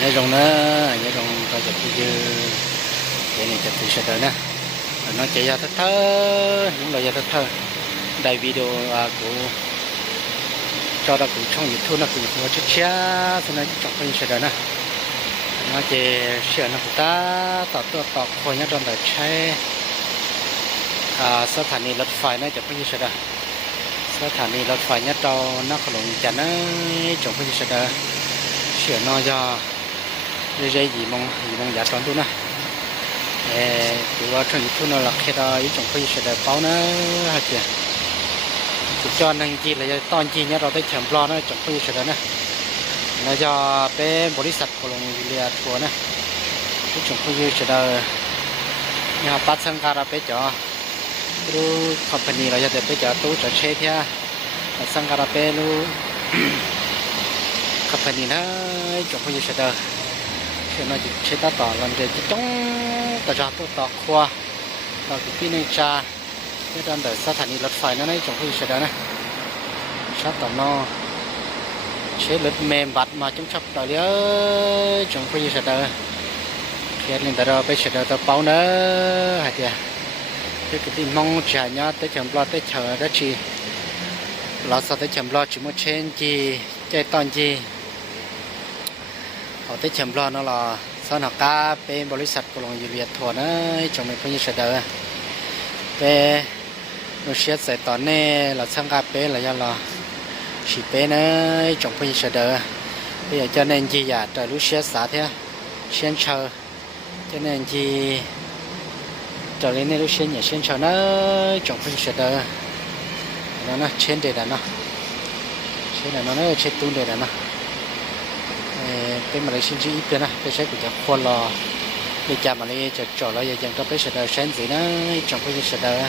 nhớ rong nữa nhớ rong ta chụp cái cái này chụp thì sẽ đỡ nè nó chạy ra thơ những lời ra thơ đại video của cho đó cũng trong YouTube nó cũng có chút chia cho nên chụp cái sẽ đỡ nè nó chạy xe nó cũng ta khôi nhớ trong đời chơiสถานีรถไฟน่าจะพุ่งเสด็จสถานีรถไฟเนี่ยเรานักขลุ่มจันทร์จงพุ่งเสด็จเชื่อน้อยจะเรื่อยๆยี่มงยาตอนดูนะคือว่าช่วงทุนเราแค่เราจงพุ่งเสด็จเป้านะฮะเจ้าสุดยอดนั่งจีเลยตอนจีเนี่ยเราได้เฉิมปลอนะจงพุ่งเสด็จนะน่าจะเป็นบริษัทขลุ่มเรียทัวร์นะจงพุ่งเสด็จเนี่ยปัดสังการะไปจ่อรูคอมพานีเราจะไปจอดตู้จอดเชฟเนี่ยสังกัดเป็นรูคอมพานีนะจงพยายามเดินเชื่อว่าจะเชฟต่อลำเดินจะจ้องต่อจากตู้ต่อครัวต่อที่พี่นึงจะที่ตอนเดินสถานีรถไฟนั่นจงพยายามเดินนะชัดต่อนอเชฟรถเมล์บัดมาจงชับต่อเลี้ยวจงพยายามเดินเพียรเล่นแต่เราไปเฉดต่อเป้าเนอะฮะเดียcái mong trả nhá tới chấm lo tới chờ đó chị lo sao tới chấm lo chỉ một trên chi chơi toàn chi ở tới chấm lo nó là sao nó cá bên bริษัทcủa lòng Việt thuở nó trong mình cũng như sẽ đỡ về nó sẽ sẽ tอนnày là sang cá bên là do là chỉ bên nó trong cũng như sẽ đỡ bây giờ cho nên chi giả trời lúc sẽ xả thế xem chờ cho nên chi trở lên này lúc xem nhà xem chờ nó trồng phân sệt đó nó trên đây là nó trên là nó trên tung đây là nó cái mà lấy xin chữ ít nữa cái sẽ của cho khoa lò bây giờ mà lấy cho nó giờ chẳng có cái sệt đó xem gì nó trồng phân sệt đó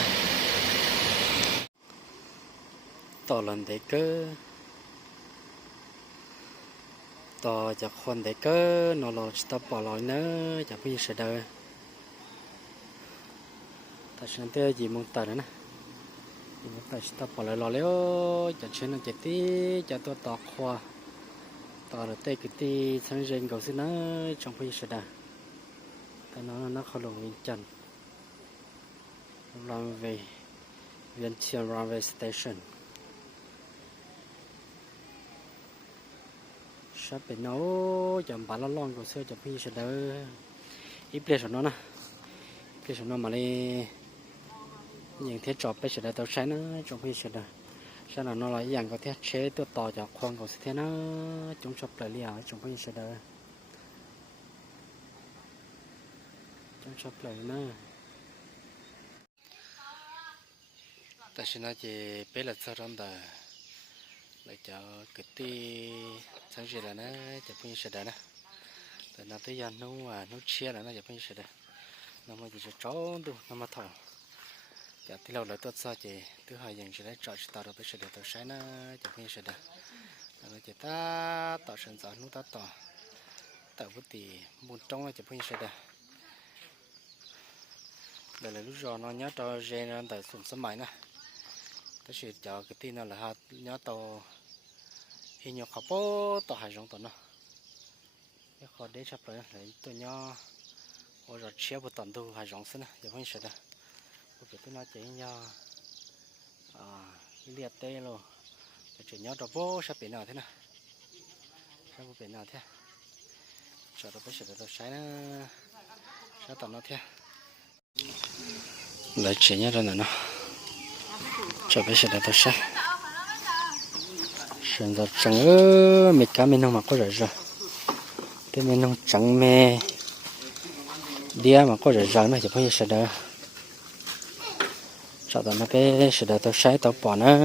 ต่อlần đấy cơต่อจากคนđấy cơ nó là stop bỏ lòi nữaจากphân sệt đó ta sẽ tới gì muốn tới nữa gì muốn tới stop bỏ lại lò léo cho chuyến nó chạy tí cho tôi tọt khoa tọt được tây cái tí sáng rèn cầu xin nó trong khi sẽ đà ta nó không lồng viên trần runway Vientiane runway station sắp bị nấu chậm bán lon của xưa trong khi sẽ đà ít place của nó nè place của nó mà đi những thiết chọpไปเสร็จแล้วใช้นะจงพี่เสร็จแล้วใช่แล้วเราอย่างก็เทียบเช็ดตัวต่อจากควงของเสร็จนะจงชอบเลยเลี้ยจงพี่เสร็จแล้วจงชอบเลยนะแต่ฉันน่าจะเป็นหลักสารแต่เลยจะเกิดที่สังเกตแล้วนะจะพี่เสร็จแล้วนะแต่น่าจะยันนู้นู้เชียร์แล้วนะจะพี่เสร็จแล้วน้ำมันจะจ้องดูน้ำมันถอดจากที่เราเลยตัวซาเจตัวหายังจะได้จอดต่อเราไปเสด็จตัวใช้นะจะไม่เสด็จเราจะต่อเส้นสายนู้นต่อแต่พุทธิบุญจ้องจะไม่เสด็จเดี๋ยวเรารู้จักน้องย้อนต่อเจนแต่สมสมัยนะแต่สิ่งจากที่นั่นแหละฮะย้อนต่อหินหยกขับโป้ต่อหายจงต่อเนาะแล้วขอได้ชับเลยเลยตัวย้อนว่าเราเชี่ยวบุตรต่อดูหายจงสินะจะไม่เสด็จcái tôi nói chỉ nhau liệt tê luôn chỉ nhau đập bố sắp biển nào thế nào sắp biển nào thế cho nó phải sửa được sai nó sắp tận nó thế lấy chỉ nhau rồi nè nó cho phải sửa được sai sửa được trắng mệt cá mình không mặc có rồi cái mình không trắng mê đĩa mà có rồi mà chỉ phải sửa được sau đó nó cái sự đời tôi sai tôi bỏ nó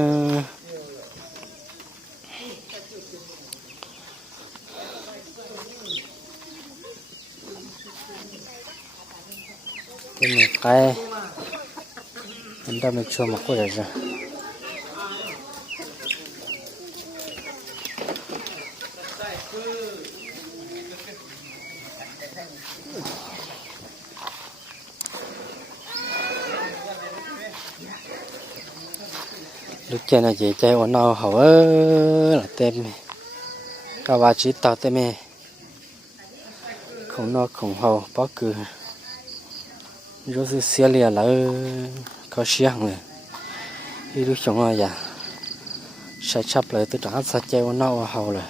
cái một cái mình đã mình cho một cái rồi lúc trên là gì chơi ổn nào hầu là tem cà va chỉ tao tem ของนอกของเฮาเพราะคือรู้สึกเสียเลียแล้วก็เสียงเลยอีรู้ชงอ่ะอย่าใช้ชับเลยตัวจังสัจเจวันนอกเฮาเลย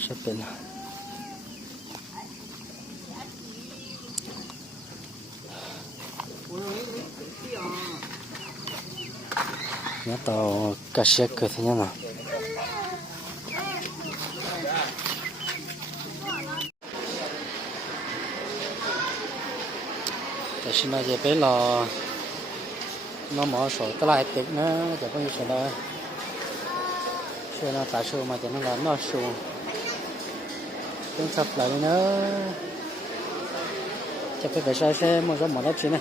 ใช่เป็นเนี่ยต่อกระเชียเกิดยังไงแต่ชินาจะไปรอน้องหมอสอนตลาดตึกนะจะต้องอยู่เฉยๆช่วยน้าตาชูมาจะนั่งรอนอกชูเป็นสับไหลเลยนะจะไปใช้เส้นมันก็หมดแล้วสินะ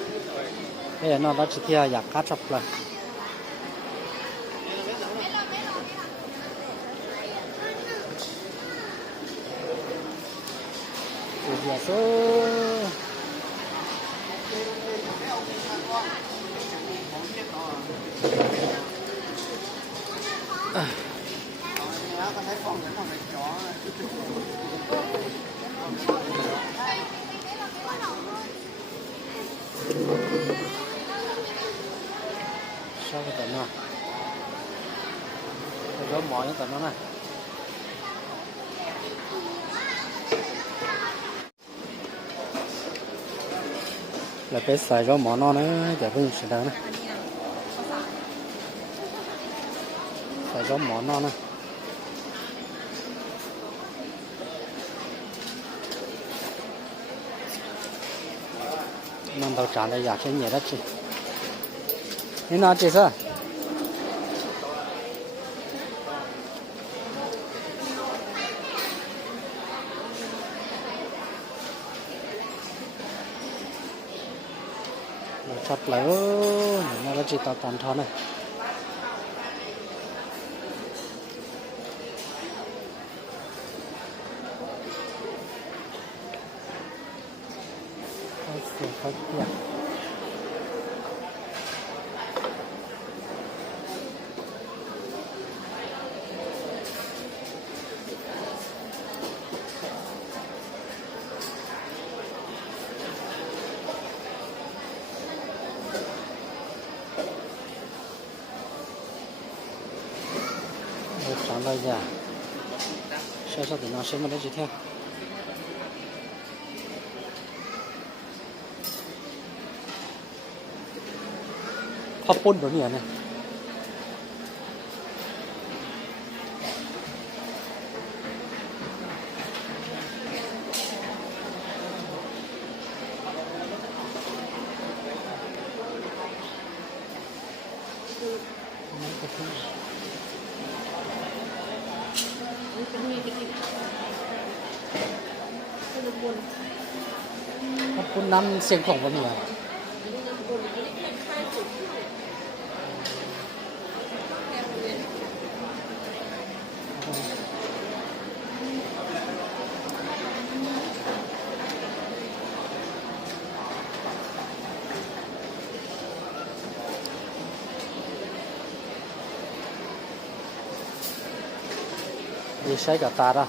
เฮ้ยนอกแล้วสิที่อยากกัดสับไหลเดี๋ยวสู้ชอบแต่เนาะแล้วหมอยังแต่เนาะนะแล้วไปใส่ก็หมอนอนนะอย่าเพิ่งเสียดายนะใส่ก็หมอนอนนะมันเราจานได้อยากใช้เหนียวได้จินี่น่าจิซะชัดแล้วน่าจะจิตตอนทอนนะเขาเปียก长了一下，稍稍等到什么的几天。ข้าวปุ้นตัวนี้เนี่ยข้าวปุ้นน้ำเสียงของบะหมี่ดีใช้กับตาละ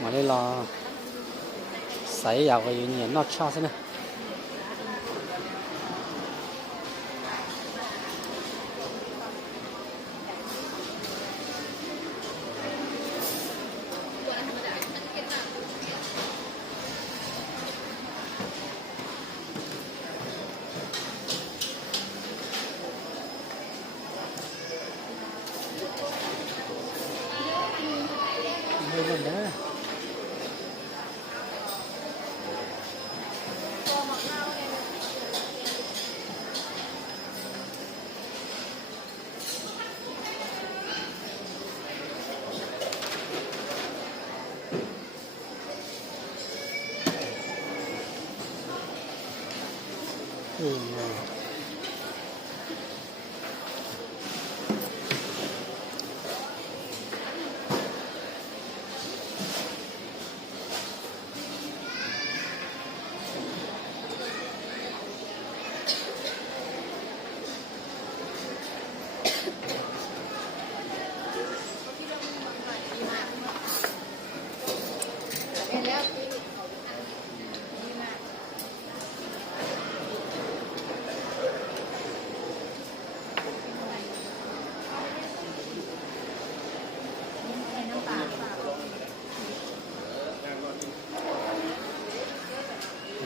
มาเลยรอใส่ยาวไปอยู่เนี่ยนอดชอบใช่ไหมไม่เล่นนะ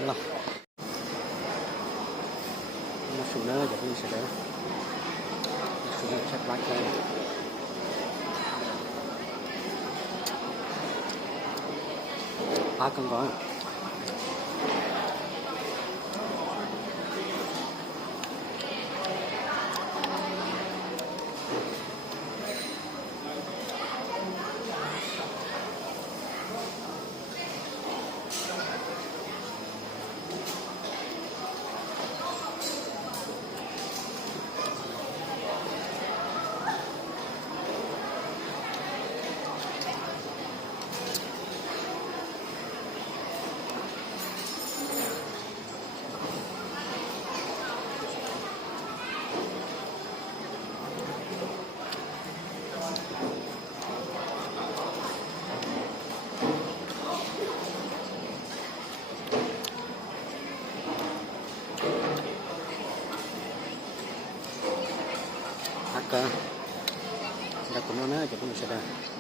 เนาะมาสูเนอร์อย่าเพิ่งเฉยสูเนอร์ชัดรักเลยพักกันก่อนDah kuno na, jadi sudah.